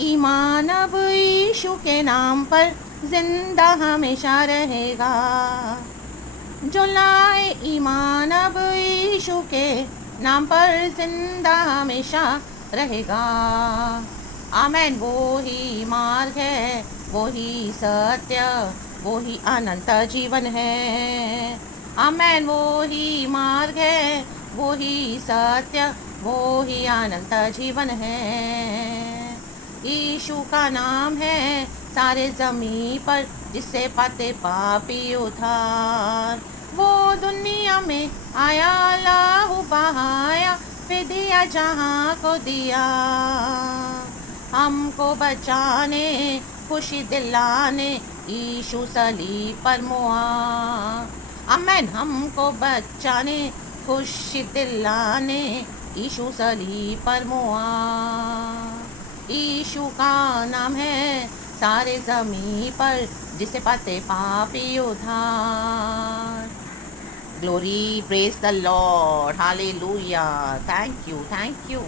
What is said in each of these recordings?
ईमान अब यीशु के नाम पर जिंदा हमेशा रहेगा। जो लाए ईमान अब यीशु के नाम पर जिंदा हमेशा रहेगा। आमेन। वो ही मार्ग है, वो ही सत्य, वो ही अनंत जीवन है। आमेन। वो ही मार्ग है, वो ही सत्य, वो ही अनंत जीवन है। यीशु का नाम है सारे ज़मीं पर, जिससे पाते पापी उद्धार। वो दुनिया में आया, लहू बहाया, फिर दिया जहाँ को दिया। हमको बचाने, खुशी दिलाने, यीशु सलीब पर मुआ। आमेन। हमको बचाने, खुशी दिलाने, यीशु सलीब पर मुआ। यीशु का नाम है सारे ज़मीं पर, जिसे पाते पापी उद्धार। Glory, praise the Lord, hallelujah. Thank you, thank you,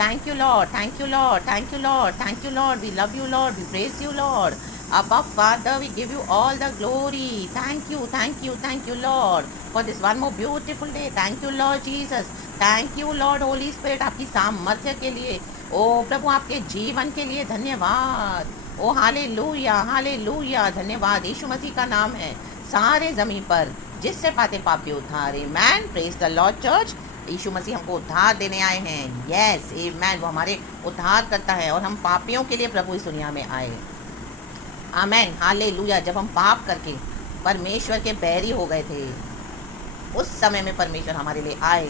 thank you Lord, thank you Lord, thank you Lord, thank you Lord. We love you Lord, we praise you Lord. Abba Father, we give you all the glory. Thank you, thank you, thank you Lord for this one more beautiful day. Thank you Lord Jesus. Thank you Lord Holy Spirit, आपकी सामर्थ्य के लिए। ओ प्रभु, आपके जीवन के लिए धन्यवाद। ओ hallelujah, hallelujah, धन्यवाद। यीशु मसीह का नाम है सारे ज़मीन पर, जिससे पाते पापी उद्धार। Amen. Praise the lord church. यीशु मसीह हमको उद्धार देने आए हैं। Yes, amen. वो हमारे उद्धार करता है और हम पापियों के लिए प्रभु इस दुनिया में आए। आमेन, हालेलुया। जब हम पाप करके परमेश्वर के बैरी हो गए थे, उस समय में परमेश्वर हमारे लिए आए,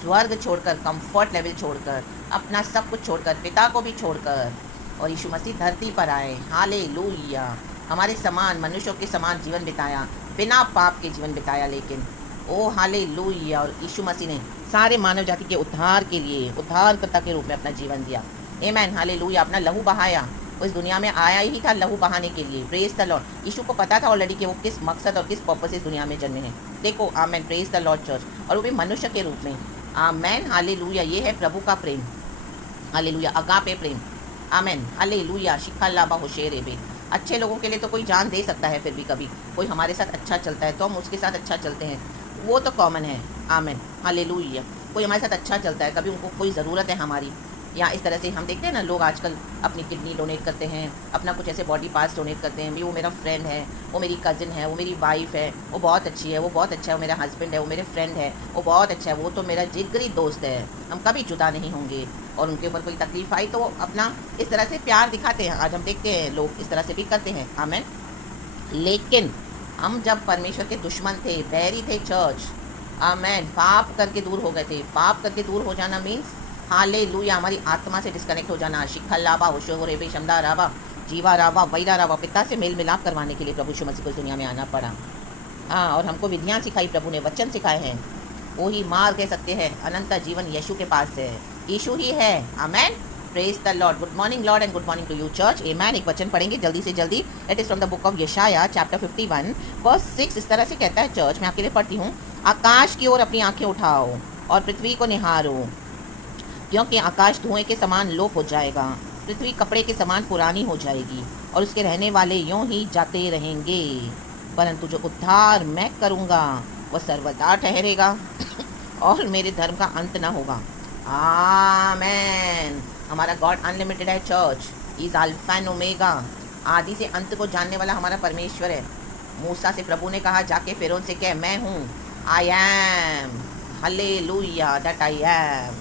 स्वर्ग छोड़कर, कंफर्ट लेवल छोड़कर, अपना सब कुछ छोड़कर, पिता को भी छोड़कर, और यीशु मसीह धरती पर आए। हालेलुया। हमारे समान, मनुष्यों के समान जीवन बिताया, बिना पाप के जीवन बिताया। लेकिन ओ हालेलुया, और यीशु मसीह ने सारे मानव जाति के उद्धार के लिए उद्धारकर्ता के रूप में अपना जीवन दिया। आमेन, हालेलुया। अपना लहू बहाया। वो इस दुनिया में आया ही था लहू बहाने के लिए। Praise the Lord. यीशु को पता था ऑलरेडी कि वो किस मकसद और किस पर्पस इस दुनिया में जन्मे हैं। देखो, आमेन, प्रेज द लॉर्ड चर्च। और वो भी मनुष्य के रूप में। आमेन, हालेलुया। ये है प्रभु का प्रेम। हालेलुया, अगापे प्रेम। आमेन, हालेलुया। शिखा लाभा होशेरे बे। अच्छे लोगों के लिए तो कोई जान दे सकता है, फिर भी कभी कोई हमारे साथ अच्छा चलता है तो हम उसके साथ अच्छा चलते हैं, वो तो कॉमन है। आमेन, हालेलुया। कोई हमारे साथ अच्छा चलता है, कभी उनको कोई ज़रूरत है हमारी, या इस तरह से हम देखते हैं ना, लोग आजकल अपनी किडनी डोनेट करते हैं, अपना कुछ ऐसे बॉडी पार्ट्स डोनेट करते हैं। भी वो मेरा फ्रेंड है, वो मेरी कज़िन है, वो मेरी वाइफ है, वो बहुत अच्छी है, वो बहुत अच्छा है, वो मेरा हस्बैंड है, वो मेरे फ्रेंड है, वो बहुत अच्छा है, वो तो मेरा जिगरी दोस्त है, हम कभी जुदा नहीं होंगे। और उनके ऊपर कोई तकलीफ आई तो वो अपना इस तरह से प्यार दिखाते हैं। आज हम देखते हैं लोग इस तरह से भी करते हैं। आमेन। लेकिन हम जब परमेश्वर के दुश्मन थे, बैरी थे चर्च, आमेन, पाप करके दूर हो गए थे। पाप करके दूर हो जाना मीन्स हालेलुया, हमारी आत्मा से डिस्कनेक्ट हो जाना। शिखल लाभा होशो रेबे शमदा रावा, जीवा रावा, वैरा रावा। पिता से मेल मिलाप करवाने के लिए प्रभु यीशु मसीह को इस दुनिया में आना पड़ा। हाँ, और हमको विधियाँ सिखाई, प्रभु ने वचन सिखाए हैं। वो ही मार्ग है, सत्य है, अनंत जीवन यीशु के पास है, यीशु ही है। Amen, praise the lord. Good morning lord and good morning to you church. Amen. एक वचन पढ़ेंगे जल्दी से जल्दी। It is from the book of यशाया चैप्टर 51 वर्स 6। इस तरह से कहता है चर्च, मैं आपके लिए पढ़ती हूँ। आकाश की ओर अपनी आंखें उठाओ और पृथ्वी को निहारो, क्योंकि आकाश धुएं के समान लोप हो जाएगा, पृथ्वी कपड़े के समान पुरानी हो जाएगी, और उसके रहने वाले यूं ही जाते रहेंगे। परंतु जो उद्धार मैं करूँगा वह सर्वदा ठहरेगा और मेरे धर्म का अंत न होगा। आमेन। हमारा गॉड अनलिमिटेड है church. Is alpha and omega. आदि से अंत को जानने वाला हमारा परमेश्वर है। मूसा से प्रभु ने कहा, जाके फिरौन से कह, मैं हूँ, I am, hallelujah, that I M.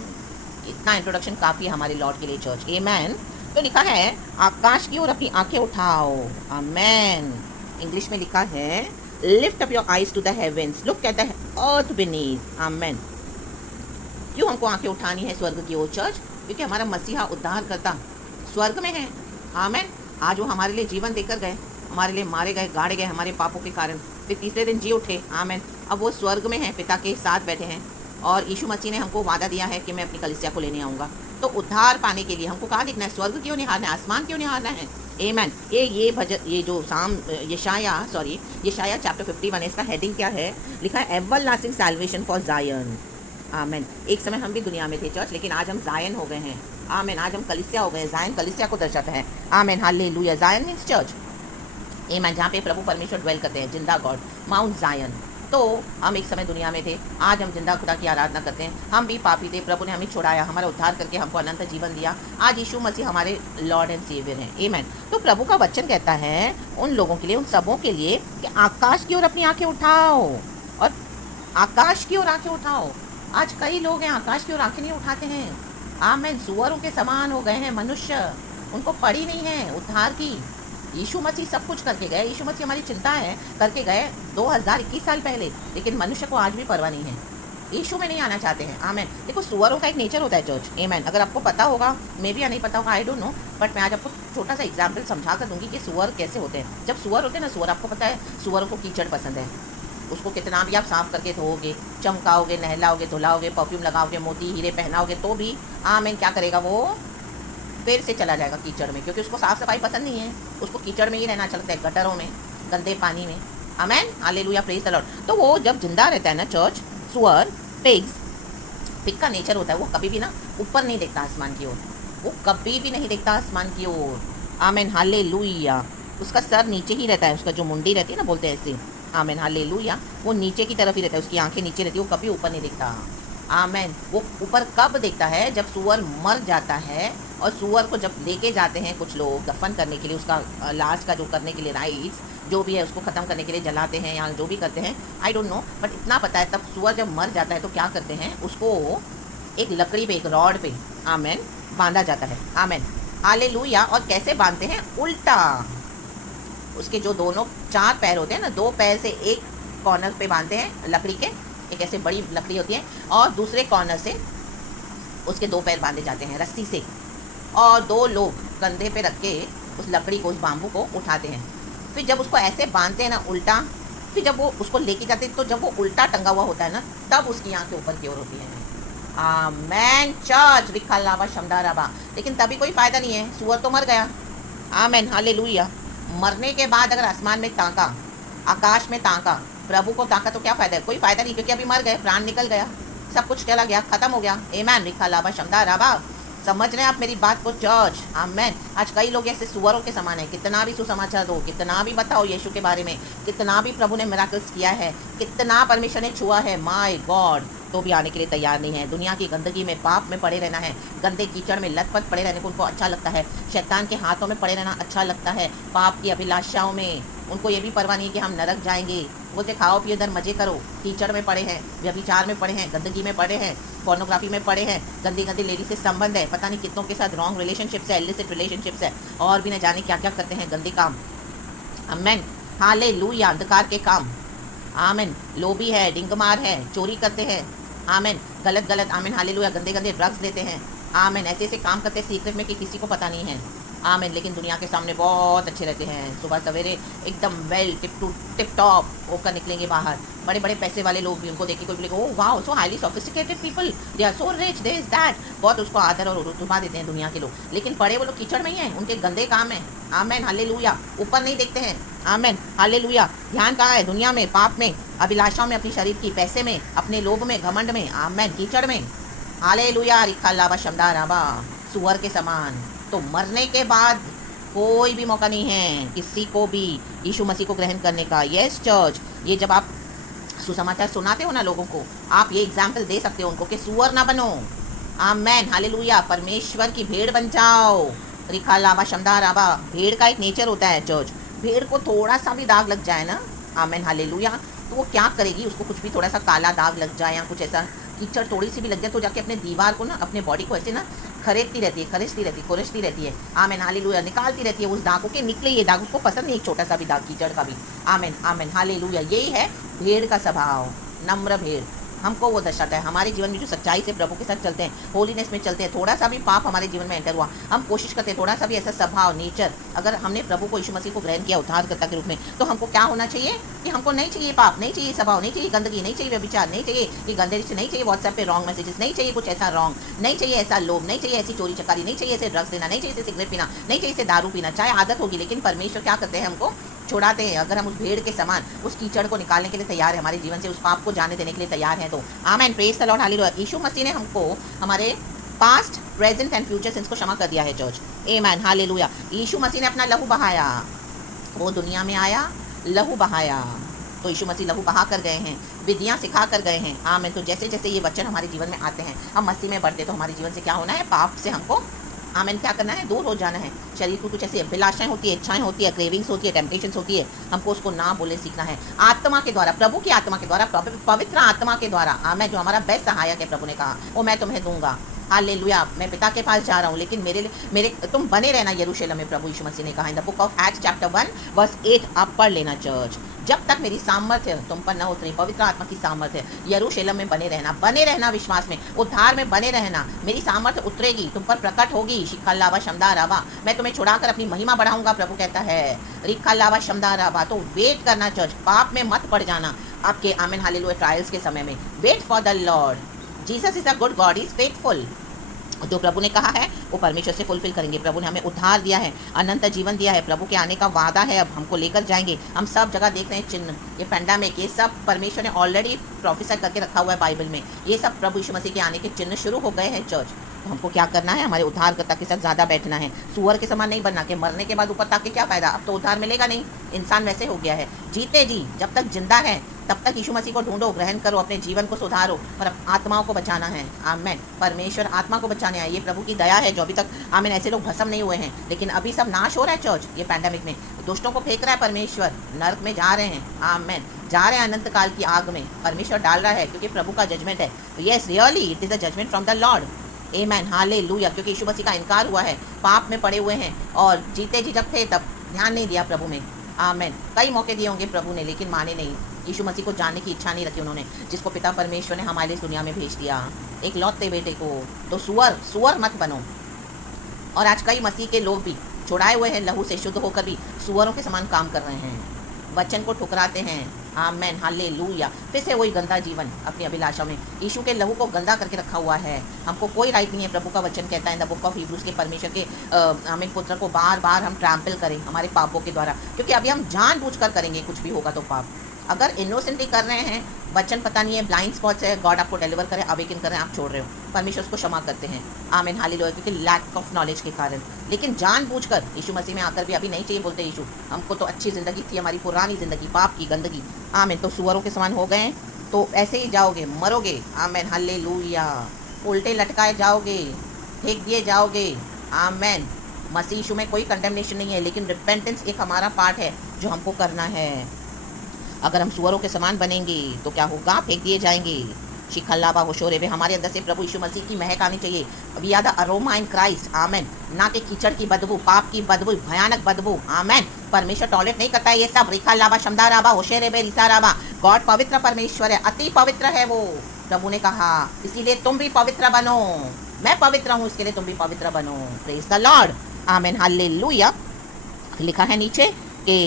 इतना इंट्रोडक्शन काफ़ी है हमारे लॉर्ड के लिए चर्च। आमेन। तो लिखा है, आकाश की ओर अपनी आंखें उठाओ। आमेन। इंग्लिश में लिखा है, lift up your eyes to the heavens, look at the earth beneath. Amen. क्यों हमको आंखें उठानी है स्वर्ग की ओर चर्च? क्योंकि हमारा मसीहा उद्धार करता स्वर्ग में है। आमेन। आज वो हमारे लिए जीवन देकर गए, हमारे लिए मारे गए, गाड़े गए हमारे पापों के कारण, फिर तीसरे दिन जी उठे। आमेन। अब वो स्वर्ग में हैं, पिता के साथ बैठे हैं, और यीशु मसीह ने हमको वादा दिया है कि मैं अपनी कलीसिया को लेने आऊँगा। तो उद्धार पाने के लिए हमको कहाँ दिखना है? स्वर्ग क्यों निहारना है, आसमान क्यों निहारना है? आमेन। ये जो यशाया चैप्टर 51 है, इसका हेडिंग क्या है? लिखा है, एवरलास्टिंग सैल्वेशन फॉर जायन। आमेन। एक समय हम भी दुनिया में थे चर्च, लेकिन आज हम जायन हो गए हैं। आमेन। आज हम कलीसिया हो गए, जायन कलीसिया को दर्शाता है। आमेन, हालेलुया। जायन मीन्स चर्च, आमेन, जहाँ पे प्रभु परमेश्वर ड्वेल करते हैं, जिंदा गॉड, माउंट जायन। तो हम एक समय दुनिया में थे, आज हम जिंदा खुदा की आराधना करते हैं। हम भी पापी थे, प्रभु ने हमें छुड़ाया, हमारा उद्धार करके हमको अनंत जीवन दिया। आज यीशु मसीह हमारे लॉर्ड एंड सेवियर हैं। आमेन। तो प्रभु का वचन कहता है उन लोगों के लिए, उन सबों के लिए कि आकाश की ओर अपनी आंखें उठाओ, और आकाश की ओर आंखें उठाओ। आज कई लोग हैं आकाश की ओर आंखें नहीं उठाते हैं। आमेन। सुअरों के समान हो गए हैं मनुष्य, उनको पड़ी नहीं है उद्धार की। यीशु मसीह सब कुछ करके गए, यीशु मसीह हमारी चिंता है करके गए 2021 साल पहले, लेकिन मनुष्य को आज भी परवाह नहीं है, यीशु में नहीं आना चाहते हैं। आमेन। देखो, सुअरों का एक नेचर होता है चर्च। आमेन। अगर आपको पता होगा, मे भी या नहीं पता होगा, आई डोंट नो, बट मैं आज आपको छोटा सा एग्जाम्पल समझा कर दूंगी कि सुअर कैसे होते हैं। जब सुअर होते हैं ना, सुअर, आपको पता है सुअरों को कीचड़ पसंद है। उसको कितना भी आप साफ करके धोओगे, चमकाओगे, नहलाओगे, धुलाओगे, परफ्यूम लगाओगे, मोती हीरे पहनाओगे, तो भी आमेन क्या करेगा, वो फिर से चला जाएगा कीचड़ में, क्योंकि उसको साफ सफाई पसंद नहीं है। उसको कीचड़ में ही रहना चलता है, गटरों में, गंदे पानी में। आमेन, हालेलुया, प्रेज द लॉर्ड। तो वो जब जिंदा रहता है ना चर्च, सुअर, पिग का नेचर होता है, वो कभी भी ना ऊपर नहीं देखता आसमान की ओर, वो कभी भी नहीं देखता आसमान की ओर। आमेन, हालेलुया। उसका सर नीचे ही रहता है, उसका जो मुंडी रहती है ना, बोलते हैं ऐसे। आमेन, हालेलुया। वो नीचे की तरफ ही रहता है, उसकी आंखें नीचे रहती है, वो कभी ऊपर नहीं देखता। आमेन। वो ऊपर कब देखता है, जब सुअर मर जाता है, और सुअर को जब लेके जाते हैं कुछ लोग दफन करने के लिए, उसका लास्ट का जो करने के लिए राइट्स जो भी है उसको ख़त्म करने के लिए जलाते हैं या जो भी करते हैं, आई डोंट नो, बट इतना पता है तब सुअर जब मर जाता है तो क्या करते हैं, उसको एक लकड़ी पे, एक रॉड पे, आमेन, बांधा जाता है। आमेन, हालेलुया। और कैसे बांधते हैं, उल्टा। उसके जो दोनों 4 पैर होते हैं ना, 2 पैर से एक कॉर्नर पे बांधते हैं लकड़ी के, एक ऐसे बड़ी लकड़ी होती है, और दूसरे कॉर्नर से उसके 2 पैर बांधे जाते हैं रस्सी से, और 2 लोग कंधे पे रख के उस लकड़ी को, उस बाम्बू को उठाते हैं। फिर जब उसको ऐसे बांधते हैं ना उल्टा, फिर जब वो उसको लेके जाते हैं, तो जब वो उल्टा टंगा हुआ होता है ना, तब उसकी आंखें ऊपर की ओर होती हैं। आमेन, चर्च, रिखा लावा शमदा राबा। लेकिन तभी कोई फ़ायदा नहीं है, सुअर तो मर गया। आमेन, हालेलुया। मरने के बाद अगर आसमान में ताका, आकाश में ताका, प्रभु को ताका, तो क्या फ़ायदा है, कोई फ़ायदा नहीं, क्योंकि अभी मर गए, प्राण निकल गया, सब कुछ चला गया, ख़त्म हो गया। आमेन, रिखा लावा शमदा राबा। समझ रहे हैं आप मेरी बात को चर्च? आमेन। आज कई लोग ऐसे सुअरों के समान है, कितना भी सुसमाचार दो, कितना भी बताओ यीशु के बारे में, कितना भी प्रभु ने मिराकल्स किया है, कितना परमेश्वर ने छुआ है, माय गॉड, तो भी आने के लिए तैयार नहीं है। दुनिया की गंदगी में, पाप में पड़े रहना है, गंदे कीचड़ में लथपथ पड़े रहने को उनको अच्छा लगता है, शैतान के हाथों में पड़े रहना अच्छा लगता है, पाप की अभिलाषाओं में। उनको ये भी परवाह नहीं है कि हम नरक जाएंगे, बोलते खाओ पियो इधर मजे करो। कीचड़ में पड़े हैं, व्यभिचार में पड़े हैं, गंदगी में पड़े हैं, पोर्नोग्राफी में पड़े हैं, गंदी गंदी लेडी से संबंध है, पता नहीं कितनों के साथ रॉन्ग रिलेशनशिप्स है, इलिसिट रिलेशनशिप्स है, और भी न जाने क्या क्या करते हैं गंदे काम। आमेन, हालेलुया। अंधकार के काम, आमेन, लोभी है, डिंगमार है, चोरी करते हैं, आमेन, गलत गलत, आमेन, हालेलुया, गंदे गंदे ड्रग्स लेते हैं, आमेन, ऐसे ऐसे काम करते हैं सीक्रेट में कि किसी को पता नहीं है, आमेन, लेकिन दुनिया के सामने बहुत अच्छे रहते हैं। सुबह सवेरे एकदम वेल टिप टॉप होकर निकलेंगे बाहर। बड़े बड़े पैसे वाले लोग भी, उनको देख के कोई बोलेगा, oh wow, so highly sophisticated people, they are so rich, they is that, बहुत उसको आदर और रुतबा देते हैं दुनिया के लोग, लेकिन पड़े वो लोग कीचड़ में ही हैं, उनके गंदे काम है। आमेन, हालेलुया। ऊपर नहीं देखते हैं। आमेन, हालेलुया। ध्यान कहाँ है, दुनिया में, पाप में, अभिलाषाओं में, अपनी शरीर की, पैसे में, अपने लोभ में, घमंड में, आमेन, कीचड़ में। हालेलुया, रिखा लावा शमदा राबा, सुअर के समान। तो मरने के बाद कोई भी मौका नहीं है किसी को भी यीशु मसीह को ग्रहण करने का। यस चर्च, ये जब आप सुसमाचार सुनाते हो ना लोगों को, आप ये एग्जाम्पल दे सकते हो उनको कि सुअर ना बनो। आमेन, हालेलुया। परमेश्वर की भेड़ बन जाओ। रिखा लावा शमदा राबा। भेड़ का एक नेचर होता है चर्च, भेड़ को थोड़ा सा भी दाग लग जाए ना, आमेन, हालेलुया, तो वो क्या करेगी, उसको कुछ भी थोड़ा सा काला दाग लग जाए या कुछ ऐसा कीचड़ थोड़ी सी भी लग जाए, तो जाके अपने दीवार को ना, अपने बॉडी को ऐसे ना खरीदती रहती है, खुरचती रहती है। आमेन, हालेलुया, निकालती रहती है उस दाग को, कि निकले ये दाग, उसको पसंद नहीं एक छोटा सा भी दाग कीचड़ का भी। आमेन, आमेन, हालेलुया। यही है भेड़ का स्वभाव, नम्र भेड़। हमको वो दर्शाता है हमारे जीवन में जो सच्चाई से प्रभु के साथ चलते हैं, होलीनेस में चलते हैं, थोड़ा सा भी पाप हमारे जीवन में एंटर हुआ, हम कोशिश करते हैं थोड़ा सा भी ऐसा स्वभाव, नेचर, अगर हमने प्रभु को, यीशु मसीह को ग्रहण किया उद्धारकर्ता के रूप में, तो हमको क्या होना चाहिए कि हमको नहीं चाहिए पाप, नहीं चाहिए स्वभाव, नहीं चाहिए गंदगी, नहीं चाहिए व्यभिचार, नहीं चाहिए कि गंदे रिश्ते, नहीं चाहिए व्हाट्सएप पे रॉन्ग मैसेजेस, नहीं चाहिए कुछ ऐसा रॉन्ग, नहीं चाहिए ऐसा लोभ, नहीं चाहिए ऐसी चोरी चकारी, नहीं चाहिए ऐसे ड्रग्स देना, नहीं चाहिए ऐसे सिगरेट पीना, नहीं चाहिए ऐसे दारू पीना। चाहे आदत होगी, लेकिन परमेश्वर क्या करते हैं, हमको छुड़ाते हैं। अगर हम उस भेड़ के समान उस कीचड़ को निकालने के लिए तैयार है, हमारे जीवन से उस पाप को जाने देने के लिए तैयार हैं, तो आमेन, प्रेज द लॉर्ड, हालेलुया। यीशु मसीह ने हमको हमारे past, present and future since को क्षमा कर दिया है चर्च। आमेन, हालेलुया। यीशु मसीह ने अपना लहू बहाया, वो दुनिया में आया, लहू बहाया, तो यीशु मसीह लहू बहा कर गए हैं, विधियाँ सिखा कर गए हैं। आमीन। तो जैसे जैसे ये वचन हमारे जीवन में आते हैं, हम मसीह में बढ़ते, तो हमारे जीवन से क्या होना है, पाप से हमको आमीन क्या करना है, दूर हो जाना है। शरीर को कुछ ऐसी अभिलाषाएं होती है, इच्छाएं होती है, क्रेविंग्स होती है, टेम्पटेशंस होती है, हमको उसको ना बोले सीखना है आत्मा के द्वारा, प्रभु की आत्मा के द्वारा, पवित्र आत्मा के द्वारा। आमीन। जो हमारा बेस्ट सहायक है, प्रभु ने कहा वो मैं तुम्हें दूंगा। हालेलुया। मैं पिता के पास जा रहा हूँ, लेकिन मेरे तुम बने रहना यरूशलेम में, प्रभु यीशु मसीह ने कहा in the book of Acts chapter 1 verse 8। आप पढ़ लेना चर्च। जब तक मेरी सामर्थ्य तुम पर न उतरी, पवित्र आत्मा की सामर्थ्य, यरूशलेम में बने रहना विश्वास में, उद्धार में बने रहना। मेरी सामर्थ्य उतरेगी, तुम पर प्रकट होगी। शिखा लावा शमदा रावा, मैं तुम्हें छुड़ाकर अपनी महिमा बढ़ाऊंगा, प्रभु कहता है। रिखा लावा शमदा रावा। तो वेट करना चर्च, पाप में मत पड़ जाना आपके आमीन हालेलुया ट्रायल्स के समय में। Wait for the Lord. Jesus is a good God, is faithful. जो प्रभु ने कहा है वो परमेश्वर से फुलफिल करेंगे। प्रभु ने हमें उद्धार दिया है, अनंत जीवन दिया है, प्रभु के आने का वादा है, अब हमको लेकर जाएंगे। हम सब जगह देख रहे हैं चिन्ह, ये पैंडेमिक, ये सब परमेश्वर ने ऑलरेडी प्रोफेसर करके रखा हुआ है बाइबल में। ये सब प्रभु यीशु मसीह के आने के चिन्ह शुरू हो गए हैं चर्च। तो हमको क्या करना है, हमारे उद्धारकर्ता के साथ ज़्यादा बैठना है, सुअर के समान नहीं बनना कि मरने के बाद ऊपर ताकि क्या फ़ायदा, अब तो उद्धार मिलेगा नहीं। इंसान वैसे हो गया है, जीते जी जब तक जिंदा है तब तक यीशु मसीह को ढूंढो, ग्रहण करो, अपने जीवन को सुधारो और आत्माओं को बचाना है। आमीन। परमेश्वर आत्मा को बचाने आए, ये प्रभु की दया है। जो अभी तक आमीन ऐसे लोग भस्म नहीं हुए हैं, लेकिन अभी सब नाश हो रहा है चर्च। ये पैंडेमिक में दुष्टों को फेंक रहा है परमेश्वर, नर्क में जा रहे हैं। आमीन। जा रहे हैं अनंत काल की आग में, परमेश्वर डाल रहा है क्योंकि प्रभु का जजमेंट है। तो yes, really it is a judgement from the Lord. Amen, hallelujah. क्योंकि यीशु मसीह का इनकार हुआ है, पाप में पड़े हुए हैं, और जीते जी जब थे तब ध्यान नहीं दिया प्रभु में। आमीन। कई मौके दिए होंगे प्रभु ने, लेकिन माने नहीं। यीशु मसीह को जानने की इच्छा नहीं रखी उन्होंने, जिसको पिता परमेश्वर ने हमारे इस दुनिया में भेज दिया, एक लौते बेटे को। तो सुअर मत बनो। और आज कई मसीह के लोग भी छुड़ाए हुए हैं लहू से, शुद्ध होकर भी सुअरों के समान काम कर रहे हैं, वचन को ठुकराते हैं। आमेन, हालेलुया। फिर से वही गंदा जीवन अपनी अभिलाषा में, यीशु के लहू को गंदा करके रखा हुआ है। हमको कोई राइट नहीं है, प्रभु का वचन कहता है इन द बुक ऑफ हिब्रूज के परमेश्वर के हमें पुत्र को बार बार हम ट्रैम्पल करें हमारे पापों के द्वारा, क्योंकि अभी हम जानबूझकर करेंगे कुछ भी होगा तो पाप। अगर इनोसेंटली कर रहे हैं, वचन पता नहीं है, ब्लाइंड स्पॉट्स है, गॉड आपको डिलीवर करे, अवेकन कर रहे हैं, आप छोड़ रहे हो, परमेश्वर उसको क्षमा करते हैं। आमीन, हालेलुया। क्योंकि लैक ऑफ नॉलेज के कारण। लेकिन जानबूझकर यीशु मसीह में आकर भी अभी नहीं चाहिए बोलते यीशु, हमको तो अच्छी ज़िंदगी थी, हमारी पुरानी ज़िंदगी पाप की गंदगी। आमीन। तो सुअरों के समान हो गए तो ऐसे ही जाओगे, मरोगे। आमीन, हालेलुया। उल्टे लटकाए जाओगे, फेंक दिए जाओगे। आमीन। मसीह यीशु में कोई कंडेमनेशन नहीं है, लेकिन रिपेंटेंस एक हमारा पार्ट है जो हमको करना है। अगर हम सुअरों के समान बनेंगे तो क्या होगा, फेंक दिए जाएंगे। शिखल्लाबा होशोरे वे, हमारे अंदर से प्रभु यीशु मसीह की महक आनी चाहिए। We are the aroma in Christ. Amen. ना कि कीचड़ की बदबू, पाप की बदबू, भयानक बदबू। आमेन। परमेश्वर टॉयलेट नहीं करता है ये सब। रिखालाबा शमदाराबा होशेरे बे रिसाराबा। गॉड पवित्र परमेश्वर है, अति पवित्र है वो। प्रभु ने कहा इसीलिए तुम भी पवित्र बनो, मैं पवित्र हूँ इसके लिए तुम भी पवित्र बनो। Praise the Lord. Amen, hallelujah. लिखा है नीचे कि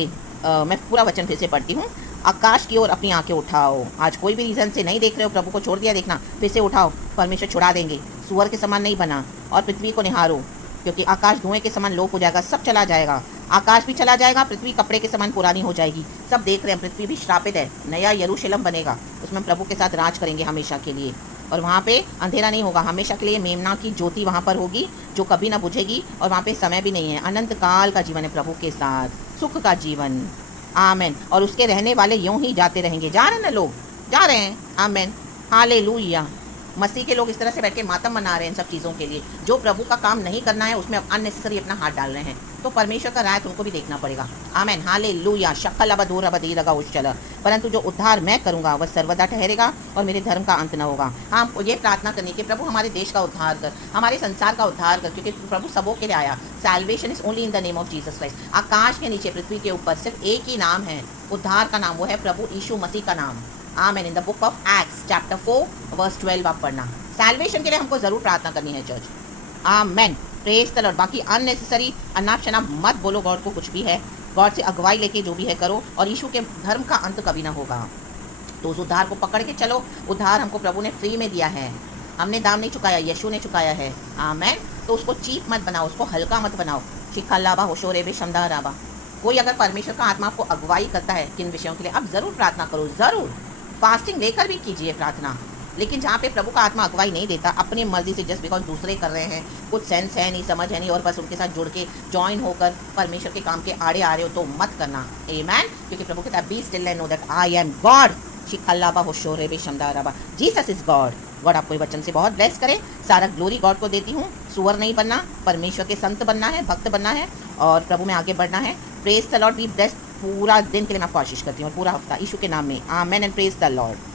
मैं पूरा वचन फिर से पढ़ती हूँ। आकाश की ओर अपनी आंखें उठाओ। आज कोई भी रीज़न से नहीं देख रहे हो, प्रभु को छोड़ दिया देखना, फिर से उठाओ, परमेश्वर छुड़ा देंगे। सुअर के समान नहीं बना। और पृथ्वी को निहारो, क्योंकि आकाश धुएं के समान लोप हो जाएगा, सब चला जाएगा। आकाश भी चला जाएगा, पृथ्वी कपड़े के समान पुरानी हो जाएगी। सब देख रहे हैं, पृथ्वी भी श्रापित है। नया यरूशलेम बनेगा, उसमें प्रभु के साथ राज करेंगे हमेशा के लिए। और वहाँ पे अंधेरा नहीं होगा, हमेशा के लिए मेमना की ज्योति वहाँ पर होगी जो कभी ना बुझेगी। और वहाँ पे समय भी नहीं है, अनंत काल का जीवन है प्रभु के साथ, सुख का जीवन। आमेन। और उसके रहने वाले यूं ही जाते रहेंगे। जा रहे हैं ना लोग, जा रहे हैं। आमेन, हालेलुया। मसीह के लोग इस तरह से बैठ के मातम मना रहे हैं इन सब चीज़ों के लिए। जो प्रभु का काम नहीं करना है उसमें अननेसेसरी अपना हाथ डाल रहे हैं, तो परमेश्वर का राय तुमको भी देखना पड़ेगा। आमेन, हालेलुया। शक्ल अबदूर अबदी लगा उच्चल, परंतु जो उद्धार मैं करूँगा वह सर्वदा ठहरेगा और मेरे धर्म का अंत न होगा। हाँ, ये प्रार्थना करनी कि प्रभु हमारे देश का उद्धार कर, हमारे संसार का उद्धार कर, क्योंकि प्रभु सबों के लिए आया। Salvation is only in the name of Jesus Christ. आकाश के नीचे पृथ्वी के ऊपर सिर्फ एक ही नाम है उद्धार का नाम, वो है प्रभु यीशु मसीह का नाम। Amen. In the book of Acts chapter 4 verse 12 आप पढ़ना। सैल्वेशन के लिए हमको जरूर प्रार्थना करनी है church. Amen, praise the Lord. बाकी अननेसेसरी अनाप शनाप मत बोलो गॉड को, कुछ भी है गॉड से अगुवाई लेके जो भी है करो, और यीशु के धर्म का अंत कभी ना होगा। तो उस उद्धार को पकड़ के चलो। उद्धार हमको प्रभु ने फ्री में दिया है, हमने दाम नहीं चुकाया, यीशु ने चुकाया है। आमेन। तो उसको चीप मत बनाओ, उसको हल्का मत बनाओ। शिखल्लाबा होशोरे बे शमदाराबा। कोई अगर परमेश्वर का आत्मा आपको अगुवाई करता है किन विषयों के लिए, आप ज़रूर प्रार्थना करो, ज़रूर फास्टिंग लेकर भी कीजिए प्रार्थना। लेकिन जहाँ पे प्रभु का आत्मा अगुवाई नहीं देता, अपनी मर्जी से जस्ट बिकॉज दूसरे कर रहे हैं, कुछ सेंस है नहीं, समझ है नहीं, और बस उनके साथ जुड़ के ज्वाइन होकर परमेश्वर के काम के आड़े आ रहे हो, तो मत करना। आमेन। क्योंकि प्रभु कहता है be still and know that I am God. शिखल्लाबा होशोरे बे शमदाराबा, जीसस इज गॉड। गॉड आपको वचन से बहुत ब्लेस करे। सारा ग्लोरी गॉड को देती हूँ। सुअर नहीं बनना, परमेश्वर के संत बनना है, भक्त बनना है और प्रभु में आगे बढ़ना है। Praise the Lord, be blessed. पूरा दिन के लिए मैं कोशिश करती हूँ और पूरा हफ्ता यीशु के नाम में। आमेन एंड प्रेज द लॉर्ड।